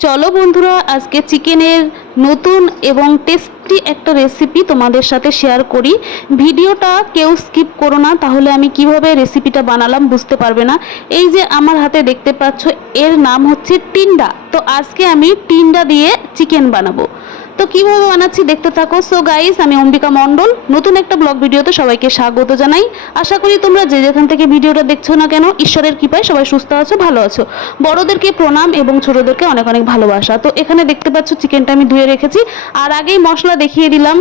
চলো বন্ধুরা, আজকে চিকেনের নতুন এবং টেস্টি একটা রেসিপি তোমাদের সাথে শেয়ার করি। ভিডিওটা কেউ স্কিপ করো না, তাহলে আমি কিভাবে রেসিপিটা বানালাম বুঝতে পারবে না। এই যে আমার হাতে দেখতে পাচ্ছ, এর নাম হচ্ছে টিন্ডা। তো আজকে আমি টিন্ডা দিয়ে চিকেন বানাবো। তো কিভাবে বানাচ্ছি দেখতে থাকো। সো গাইস, আমি অম্বিকা মণ্ডল, নতুন একটা ব্লগ ভিডিওতে সবাইকে স্বাগত জানাই। আশা করি তোমরা যে যেখান থেকে ভিডিওটা দেখছো না কেন, ঈশ্বরের কৃপায় সবাই সুস্থ আছো, ভালো আছো। বড়দেরকে প্রণাম এবং ছোটদেরকে অনেক অনেক ভালোবাসা। তো এখানে দেখতে পাচ্ছ চিকেনটা আমি ধুয়ে রেখেছি, আর আগেই মশলা দেখিয়ে দিলাম।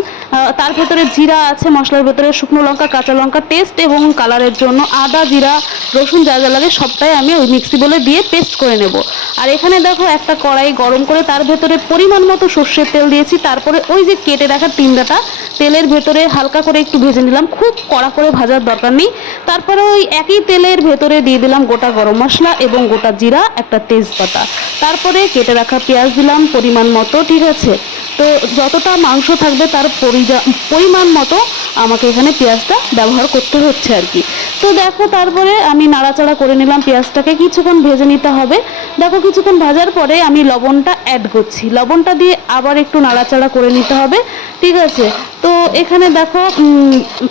তার ভেতরে জিরা আছে, মশলার ভেতরে শুকনো লঙ্কা, কাঁচা লঙ্কা, টেস্ট এবং কালারের জন্য আদা, জিরা, রসুন যা যা লাগে সবটাই আমি ওই মিক্সি বলে দিয়ে পেস্ট করে নেব। আর এখানে দেখো একটা কড়াই গরম করে তার ভেতরে পরিমাণ মতো সর্ষের তেল দিয়েছি। তারপরে ওই যে কেটে রাখা টিন্ডাটা তেলের ভেতরে হালকা করে একটু ভেজে নিলাম, খুব কড়া করে ভাজার দরকার নেই। তারপরে ওই একই তেলের ভেতরে দিয়ে দিলাম গোটা গরম মশলা এবং গোটা জিরা, একটা তেজপাতা। তারপরে কেটে রাখা পেঁয়াজ দিলাম পরিমাণ মতো, ঠিক আছে। তো যতটা মাংস থাকবে তার পরিমাণ মতো আমাকে এখানে পেঁয়াজটা ব্যবহার করতে হচ্ছে আর কি। তো দেখো, তারপরে আমি নাড়াচাড়া করে নিলাম, পেঁয়াজটাকে কিছুক্ষণ ভেজে নিতে হবে। দেখো, কিছুক্ষণ ভাজার পরে আমি লবণটা অ্যাড করছি, লবণটা দিয়ে আবার একটু নাড়াচাড়া করে নিতে হবে, ঠিক আছে। তো এখানে দেখো,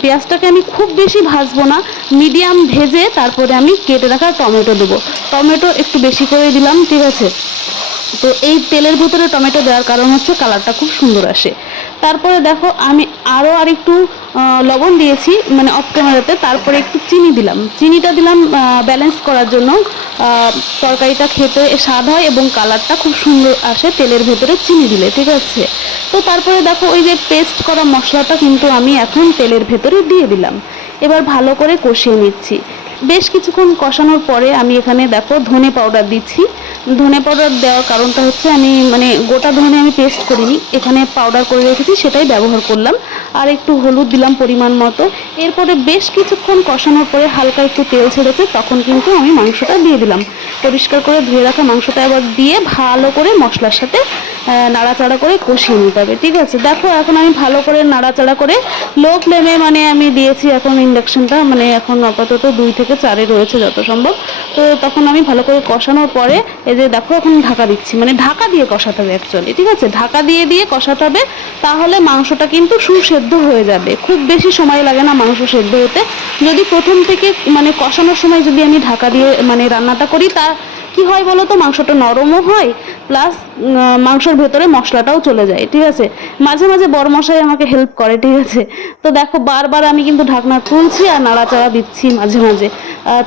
পেঁয়াজটাকে আমি খুব বেশি ভাজবো না, মিডিয়াম ভেজে তারপরে আমি কেটে রাখা টমেটো দেবো। টমেটো একটু বেশি করে দিলাম, ঠিক আছে। তো এই তেলের ভিতরে টমেটো দেওয়ার কারণ হচ্ছে কালারটা খুব সুন্দর আসে। তারপরে দেখো, আমি আরও আরেকটু লবণ দিয়েছি, মানে অফ ক্যামেরাতে। তারপরে একটু চিনি দিলাম, চিনিটা দিলাম ব্যালেন্স করার জন্য। তরকারিটা খেতে স্বাদ হয় এবং কালারটা খুব সুন্দর আসে তেলের ভেতরে চিনি দিলে, ঠিক আছে। তো তারপরে দেখো, ওই যে পেস্ট করা মশলাটা কিন্তু আমি এখন তেলের ভেতরে দিয়ে দিলাম। এবার ভালো করে কষিয়ে নিচ্ছি। বেশ কিছুক্ষণ কষানোর পরে আমি এখানে দেখো ধনে পাউডার দিচ্ছি। ধনে পাউডার দেওয়ার কারণটা হচ্ছে, আমি মানে গোটা ধনে আমি পেস্ট করিনি, এখানে পাউডার করে রেখেছি, সেটাই ব্যবহার করলাম। আর একটু হলুদ দিলাম পরিমাণ মতো। এরপরে বেশ কিছুক্ষণ কষানোর পরে হালকা একটু তেল ছেড়েছে, তখন কিন্তু আমি মাংসটা দিয়ে দিলাম। পরিষ্কার করে ধুয়ে রাখা মাংসটা এবার দিয়ে ভালো করে মশলার সাথে নাড়াচাড়া করে কষিয়ে নিতে হবে, ঠিক আছে। দেখো, এখন আমি ভালো করে নাড়াচাড়া করে লো ফ্লেমে মানে আমি দিয়েছি এখন ইন্ডাকশনটা, মানে এখন আপাতত 2 থেকে 4-এ রয়েছে যত সম্ভব। তো তখন আমি ভালো করে কষানোর পরে এই যে দেখো, এখন ঢাকা দিচ্ছি, মানে ঢাকা দিয়ে কষাতে হবে অ্যাকচুয়ালি, ঠিক আছে। ঢাকা দিয়ে দিয়ে কষাতে হবে, তাহলে মাংসটা কিন্তু সুসেদ্ধ হয়ে যাবে। খুব বেশি সময় লাগে না মাংস সেদ্ধ হতে। যদি প্রথম থেকে মানে কষানোর সময় যদি আমি ঢাকা দিয়ে মানে রান্নাটা করি, তা কি হয় বলো তো, মাংসটা নরমও হয়, প্লাস মাংসের ভেতরে মশলাটাও চলে যায়, ঠিক আছে। মাঝে মাঝে বরমশাই আমাকে হেল্প করে, ঠিক আছে। তো দেখো, বারবার আমি কিন্তু ঢাকনা তুলছি আর নাড়াচাড়া দিচ্ছি মাঝে মাঝে।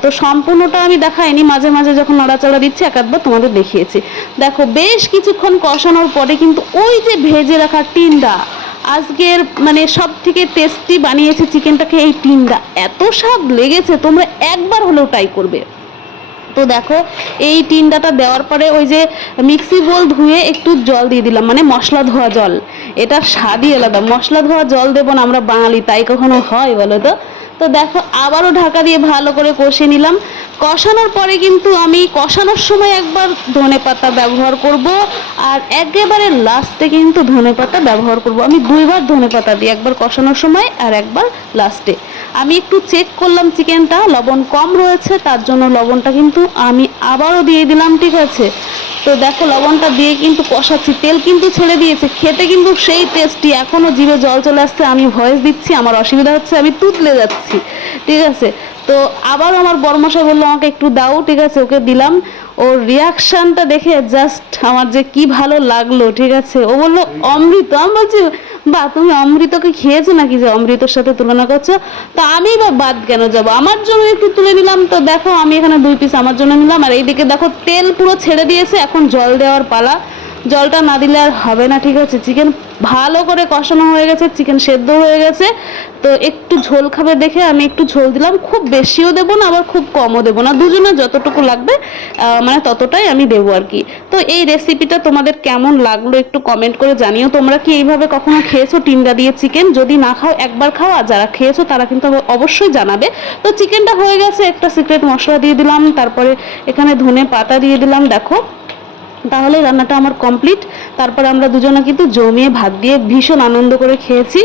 তো সম্পূর্ণটা আমি দেখাইনি, মাঝে মাঝে যখন নাড়াচাড়া দিচ্ছি এক আধবার তোমাদের দেখিয়েছি। দেখো, বেশ কিছুক্ষণ কষানোর পরে কিন্তু ওই যে ভেজে রাখা টিন্ডা, আজকের মানে সব থেকে টেস্টি বানিয়েছে চিকেনটাকে এই টিন্ডা। এত স্বাদ লেগেছে, তোমরা একবার হলেও ট্রাই করবে। তো দেখো, এই টিন্ডাটা দেওয়ার পরে ওই যে মিক্সি বোল ধুয়ে একটু জল দিয়ে দিলাম, মানে মশলা ধোয়া জল। এটা স্বাদই আলাদা, মশলা ধোয়া জল দেবো না আমরা বাঙালি, তাই কখনো হয় বলো তো। তো দেখো, আবারও ঢাকা দিয়ে ভালো করে কষে নিলাম। কষানোর পরে কিন্তু আমি কষানোর সময় একবার ধনে পাতা ব্যবহার করব, আর একেবারে লাস্টে কিন্তু ধনে পাতা ব্যবহার করব। আমি 2বার ধনে পাতা দিই, একবার কষানোর সময় আর একবার লাস্টে। আমি একটু চেক করলাম চিকেনটা লবণ কম রয়েছে, তার জন্য লবণটা কিন্তু আমি আবারও দিয়ে দিলাম, ঠিক আছে। তো দেখো, লবণটা দিয়ে কিন্তু কষাচ্ছি, তেল কিন্তু ছেড়ে দিয়েছে, খেতে কিন্তু সেই টেস্টি। এখনও জিভে জল চলে আসছে, আমি ভয়েস দিচ্ছি, আমার অসুবিধা হচ্ছে, আমি তুতলে যাচ্ছি, ঠিক আছে। তো আবার আমার বড়মশাই বললো আমাকে একটু দাও, ঠিক আছে, ওকে দিলাম। ওর রিয়াকশানটা দেখে জাস্ট আমার যে কি ভালো লাগলো, ঠিক আছে। ও বললো অমৃত, আমি বলছি বা তুমি অমৃতকে খেয়েছো নাকি যে অমৃতর সাথে তুলনা করছো। তো আমি বা বাদ কেন যাব, আমার জন্য একটু তুলে নিলাম। তো দেখো, আমি এখানে 2 পিস আমার জন্য নিলাম, আর এইদিকে দেখো তেল পুরো ছেড়ে দিয়েছে, এখন জল দেওয়ার পালা। জলটা না দিলে আর হবে না, ঠিক আছে। চিকেন ভালো করে কষানো হয়ে গেছে, চিকেন সেদ্ধ হয়ে গেছে। তো একটু ঝোল খাবে দেখে আমি একটু ঝোল দিলাম, খুব বেশিও দেবো না আবার খুব কমও দেবো না, দুজনে যতটুকু লাগবে মানে ততটাই আমি দেবো আর কি। তো এই রেসিপিটা তোমাদের কেমন লাগলো একটু কমেন্ট করে জানিও। তোমরা কি এইভাবে কখনো খেয়েছো টিন্ডা দিয়ে চিকেন? যদি না খাও একবার খাও, আর যারা খেয়েছো তারা কিন্তু অবশ্যই জানাবে। তো চিকেনটা হয়ে গেছে, একটা সিক্রেট মশলা দিয়ে দিলাম, তারপরে এখানে ধনে পাতা দিয়ে দিলাম। দেখো, তাহলে রান্নাটা আমার কমপ্লিট। তারপর আমরা দুজনে কিন্তু জমিয়ে ভাত দিয়ে ভীষণ আনন্দ করে খেয়েছি।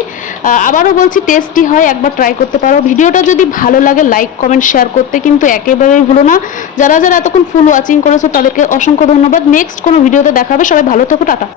আবারও বলছি টেস্টি হয়, একবার ট্রাই করতে পারো। ভিডিওটা যদি ভালো লাগে লাইক কমেন্ট শেয়ার করতে কিন্তু একেবারেই ভুলো না। যারা যারা এতক্ষণ ফুল ওয়াচিং করেছো তাদেরকে অসংখ্য ধন্যবাদ। নেক্সট কোনো ভিডিওতে দেখা হবে। সবাই ভালো থেকো, টাটা।